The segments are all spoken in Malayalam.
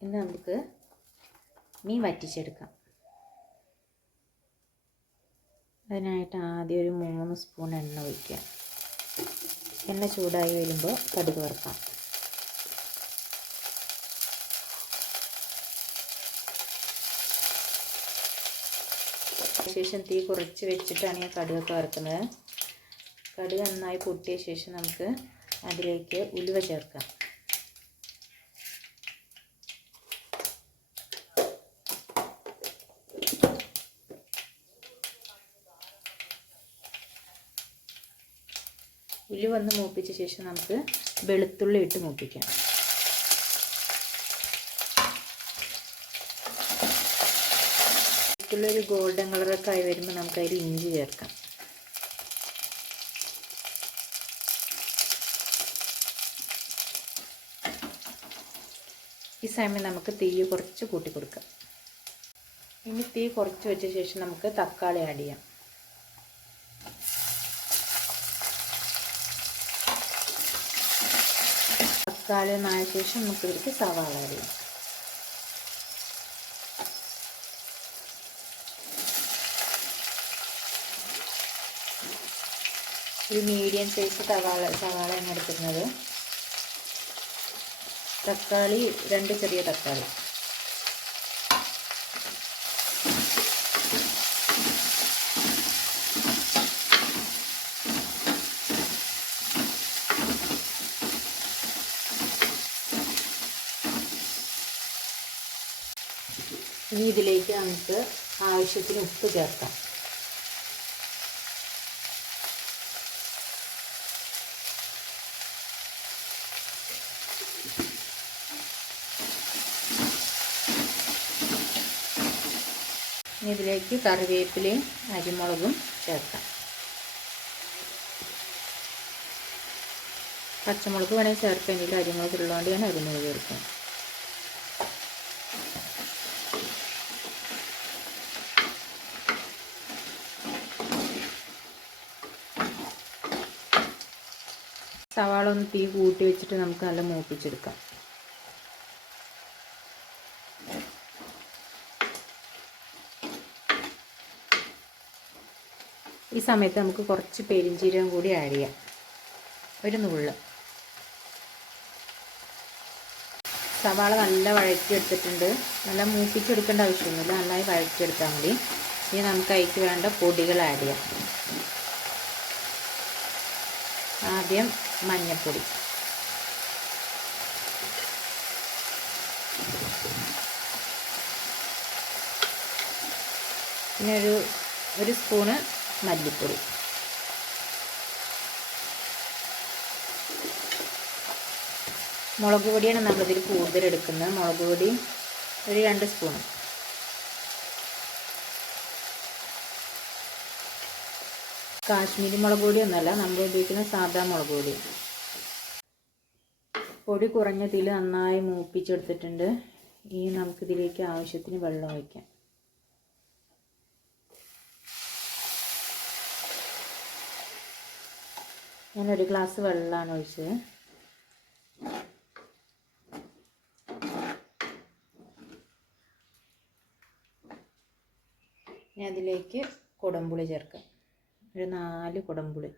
ഇനി നമുക്ക് മീൻ വറ്റിച്ചെടുക്കാം. അതിനായിട്ട് ആദ്യം ഒരു 3 സ്പൂൺ എണ്ണ ഒഴിക്കുക. എണ്ണ ചൂടായി വരുമ്പോൾ കടുക് വറുക്കാം. ശേഷം തീ കുറച്ച് വെച്ചിട്ടാണ് ഞാൻ കടുകൊക്കെ വറുക്കുന്നത്. കടുക് നന്നായി പൊട്ടിയ ശേഷം നമുക്ക് അതിലേക്ക് ഉലുവ ചേർക്കാം. ഉലുവ ഒന്ന് മൂപ്പിച്ച ശേഷം നമുക്ക് വെളുത്തുള്ളി ഇട്ട് മൂപ്പിക്കാം. വെളുത്തുള്ളി ഒരു ഗോൾഡൻ കളറൊക്കെ ആയി വരുമ്പോൾ നമുക്ക് അതിൽ ഇഞ്ചി ചേർക്കാം. ഈ സമയം നമുക്ക് തീ കുറച്ച് കൂട്ടി കൊടുക്കാം. ഇനി തീ കുറച്ച് വെച്ച ശേഷം നമുക്ക് തക്കാളി ആഡ് ചെയ്യാം. തക്കാളി ഒന്നായ ശേഷം നമുക്ക് ഇതിലേക്ക് സവാള ആഡ് ചെയ്യാം. ഒരു മീഡിയം സൈസ് സവാളയാണ് എടുക്കുന്നത്. തക്കാളി 2 ചെറിയ തക്കാളി. ഇനി ഇതിലേക്ക് നമുക്ക് ആവശ്യത്തിന് ഉപ്പ് ചേർക്കാം. ഇതിലേക്ക് കറിവേപ്പിലയും അരിമുളകും ചേർക്കാം. പച്ചമുളക് വേണമെങ്കിൽ ചേർക്കാം. ഇതിൽ അരിമുളക് ഉള്ളതുകൊണ്ട് ഞാൻ അരിമുളക് ചേർക്കാം. സവാള ഒന്ന് തീ കൂട്ടി വെച്ചിട്ട് നമുക്ക് നല്ല മൂപ്പിച്ചെടുക്കാം. ഈ സമയത്ത് നമുക്ക് കുറച്ച് പെരിഞ്ചീരകം കൂടി ആഡ് ചെയ്യാം. ഒരു നുള്ള്. സവാള നല്ല വഴറ്റിയെടുത്തിട്ടുണ്ട്. നല്ല മൂപ്പിച്ചെടുക്കേണ്ട ആവശ്യമൊന്നുമില്ല, നന്നായി വഴറ്റിയെടുത്താൽ മതി. ഇനി നമുക്ക് അതിലേക്ക് വേണ്ട പൊടികൾ ആഡ് ചെയ്യാം. ആദ്യം മഞ്ഞൾപ്പൊടി, പിന്നെ ഒരു സ്പൂണ് മല്ലിപ്പൊടി, മുളക് പൊടിയാണ് നമ്മളിതിൽ കൂടുതൽ എടുക്കുന്നത്. മുളക് പൊടി ഒരു 2 സ്പൂണ്. കാശ്മീരി മുളക് പൊടി ഒന്നല്ല, നമ്മൾ ഉപയോഗിക്കുന്ന സാധാ മുളക് പൊടി. പൊടി കുറഞ്ഞ തീയിൽ നന്നായി മൂപ്പിച്ചെടുത്തിട്ടുണ്ട്. ഇനി നമുക്കിതിലേക്ക് ആവശ്യത്തിന് വെള്ളം ഒഴിക്കാം. ഞാൻ 1 ഗ്ലാസ് വെള്ളമാണ് ഒഴിച്ചത്. ഞാൻ അതിലേക്ക് കുടംപുളി ചേർക്കാം. ഒരു 4 കുടംപുളി.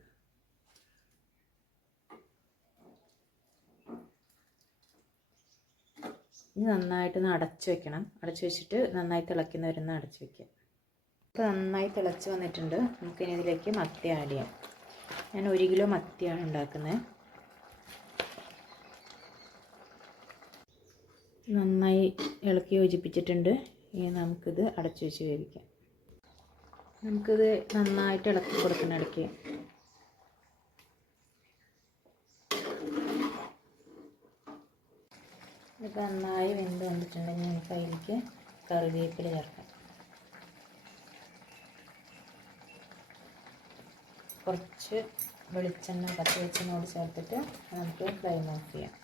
ഇനി നന്നായിട്ടൊന്ന് അടച്ചു വെക്കണം. അടച്ചു വെച്ചിട്ട് നന്നായി തിളയ്ക്കുന്നവരൊന്ന് അടച്ചു വയ്ക്കുക. ഇപ്പോൾ നന്നായി തിളച്ച് വന്നിട്ടുണ്ട്. നമുക്കിനി ഇതിലേക്ക് മത്തി ആഡ് ചെയ്യാം. ഞാൻ 1 കിലോ മത്തിയാണ് ഉണ്ടാക്കുന്നത്. നന്നായി ഇളക്കി യോജിപ്പിച്ചിട്ടുണ്ട്. ഇനി നമുക്കിത് അടച്ചു വെച്ച് വേവിക്കാം. നമുക്കിത് നന്നായിട്ട് ഇളക്കി കൊടുക്കണം. ഇടയ്ക്ക് ഇത് നന്നായി വെന്ത് വന്നിട്ടുണ്ടെങ്കിൽ നമുക്ക് അതിലേക്ക് കറിവേപ്പില ചേർക്കാം. കുറച്ച് വെളിച്ചെണ്ണ പച്ച വെളിച്ചെണ്ണയോട് ചേർത്തിട്ട് നമുക്ക് ഫ്ലെയിം ഓഫ് ചെയ്യാം.